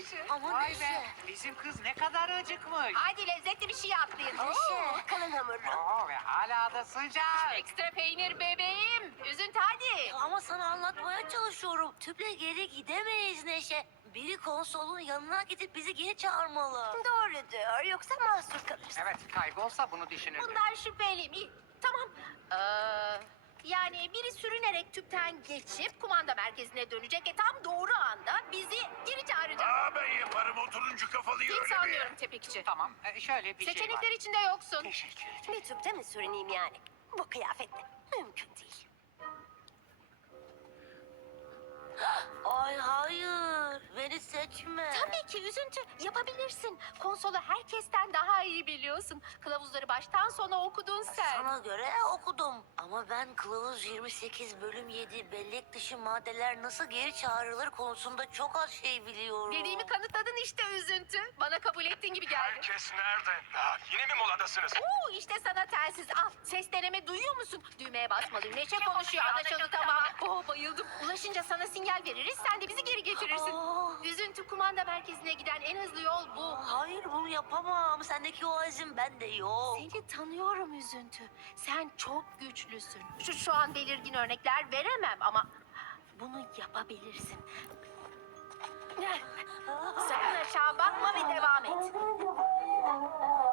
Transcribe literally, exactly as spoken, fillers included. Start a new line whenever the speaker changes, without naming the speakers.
dışı.
Ama
Vay
Neşe.
be, bizim kız ne kadar acıkmış.
Hadi lezzetli bir şey atlayın.
Neşe. Kalın hamurlu.
Oo, ve hala da sıcak.
Ekstra peynir bebeğim. Üzüntü hadi.
Ama sana anlatmaya çalışıyorum. Tüple geri gidemeyiz Neşe. Biri konsolun yanına gidip bizi geri çağırmalı.
Doğru diyor. Yoksa mahsur kalırız.
Evet, kaybolsa bunu düşünürdüm.
Bundan şüpheliyim. İyi, tamam. Ee, yani biri sürünerek tüpten geçip kumanda merkezine dönecek. E tam doğru anda bizi geri çağıracak.
Aa ben yaparım o turuncu kafalıyı
Hiç
öyle
sanmıyorum Tepikçi.
Tamam, e, şöyle bir şey
Seçenekler
var.
içinde yoksun.
Teşekkür ederim.
Bir tüpte mi sürüneyim yani? Bu kıyafetle. Mümkün değil.
Ay hayır. Beni seçme.
Tabii ki üzüntü yapabilirsin. Konsolu herkesten daha iyi biliyorsun. Kılavuzları baştan sona okudun sen.
Sana göre okudum. Ama ben Kılavuz yirmi sekiz bölüm yedi bellek dışı maddeler nasıl geri çağrılır konusunda çok az şey biliyorum.
Dediğimi kanıtladın işte üzüntü. Bana kabul ettiğin gibi geldi.
Herkes nerede? Aa, yine mi moladasınız?
Oo, işte sana telsiz al. Ses deneme duyuyor musun? Düğmeye basmalıyım. Neşe konuşuyor anlaşıldı tamam. Oh bayıldım. Ulaşınca sana sinyal veririz. Sen de bizi geri getirirsin.
Aa.
Üzüntü kumanda merkezine giden en hızlı yol bu.
Hayır bunu yapamam. Sendeki o azim bende yok.
Seni tanıyorum üzüntü. Sen çok güçlüsün. Şu şu an belirgin örnekler veremem ama bunu yapabilirsin. Sakın aşağı bakma ve devam et.